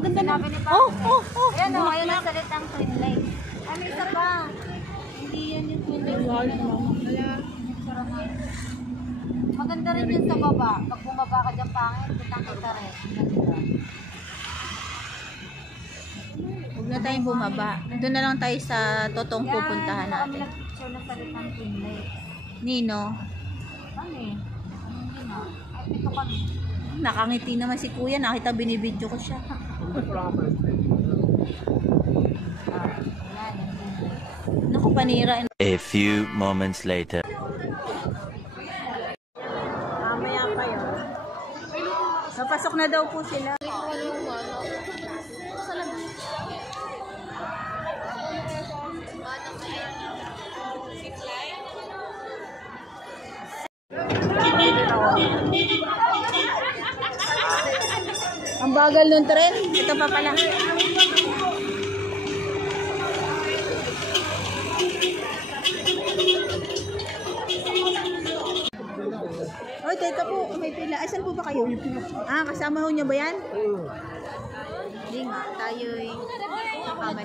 Ganda na. Ayan o, ayan ang salitang Twin Lake. Ay, may isa pa. Hindi yan yung Twin Lake. Maganda rin yun sa baba. Pag bumaba ka dyan pangit, kitang-kita rin. Huwag na tayong bumaba. Doon na lang tayo sa totoong pupuntahan natin. Yan, nagpicture na salitang Twin Lake. Nino. Ano eh? Hindi na. Ay, ito kami. Nakangiti naman si kuya. Nakita binibidyo ko siya. Naku, panira. A few moments later. Mamaya pa yun. Napasok na daw po sila. Ang bagal ng tren. Ito pa pala. Oy, teka po. May pila. Asan po ba kayo? Ah, kasama ho niyo ba yan? Hindi nga. Tayo'y nakamali.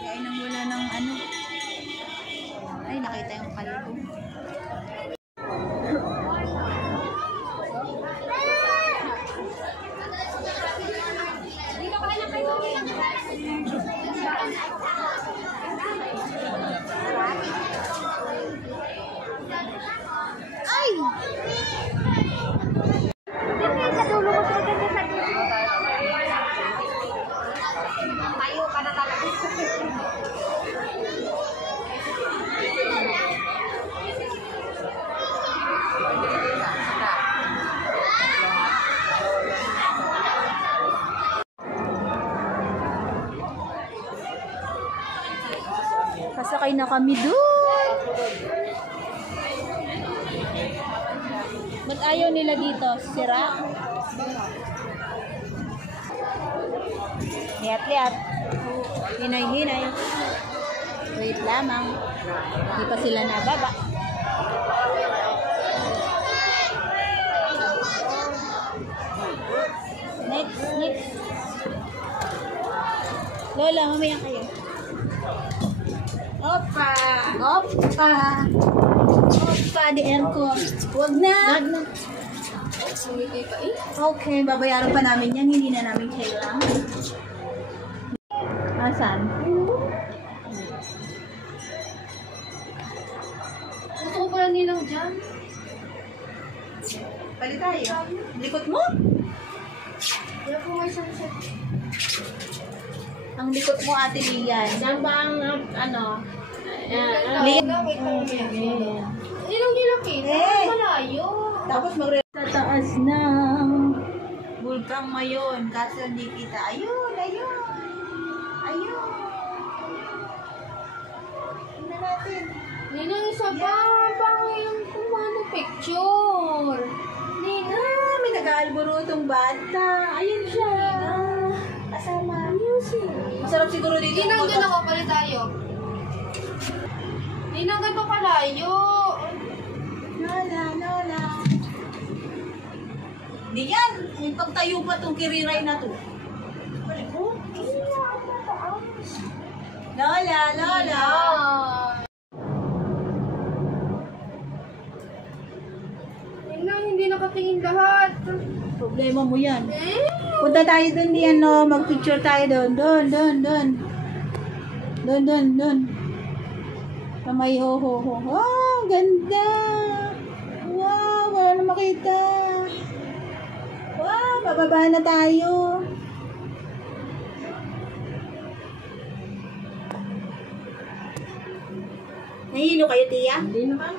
Kaya nang wala ng ano. Ay, nakita yung kalbo. Ay! Tayo ka na talaga. Pasakay na kami doon. Ba't ayaw nila dito? Sira? Liat-liat. Hinay-hinay. Wait lamang. Hindi pa sila nababa. Next, next. Lola, mamaya kayo. Opa! Opa! Opa, di aircon. Huwag na! Okay, babayaran pa namin yan. Hindi na namin kailangan. Asan? Gusto ko pala nilang dyan. Pali tayo. Likot mo? Kaya po may sunset. Ang likot mo, Ate Lian. Saan ba ang ano? Lian. Ilang nilaki? Malayo. Tapos sa taas ng bulkang Mayon. Kaso hindi kita. Ayun, ayun. Ayun. Tingnan natin. Ninang isa pa. Pang yung kumano picture. Nina, may nag-aalborotong bata. Ayun siya. Kasama. Masarap siguro dito. Ninang dyan ako. Pala tayo. Ninang ganito palayo. Lola, Lola. Di yan. May pagtayo pa itong kiriray na to. Lola, Lola. Ninang hindi nakatingin lahat. Problema mo yan. Punta tayo doon diyan, no? Mag-picture tayo doon. Doon. Kamay ho. Wow, ganda. Wow, wala na makita. Wow, bababa na tayo. Nahilo kayo, Tia? Hindi naman.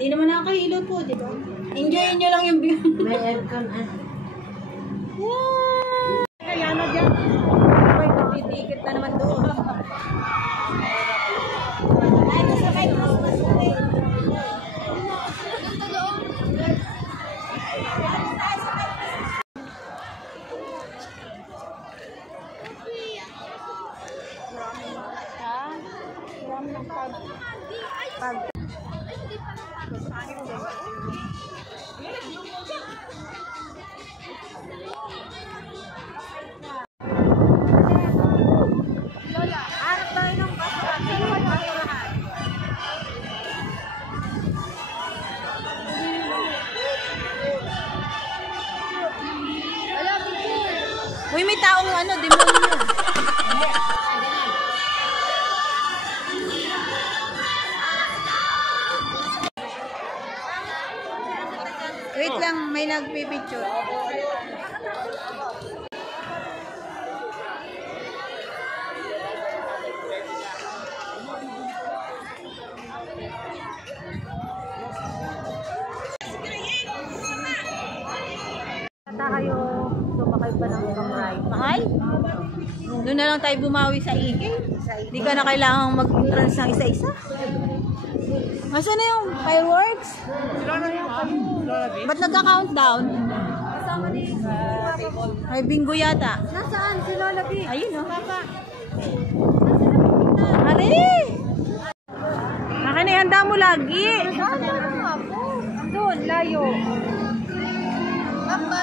Hindi naman nakakahilo po, di ba? Enjoyin nyo lang yung view. May aircon Yeah! Kaya na dyan. Ay, titikit na naman doon. Ay, masakay. Pag Uy, may taong ano, demonyo. Wait lang, may nagpipicture. Kata kayo, sumakay pa ng ibang ride. Mahal? Doon na lang tayo bumawi sa Igay. Hindi ka na kailangang mag-trans ng isa-isa. Nasaan na yung fireworks? Ba't nagka-countdown? Kasama ni Ay, bingo yata. Nasaan? Si Lola B. Ayun, no? Papa. Ari! Akin na handa mo lagi. Saan na ako? Andun, layo. Papa,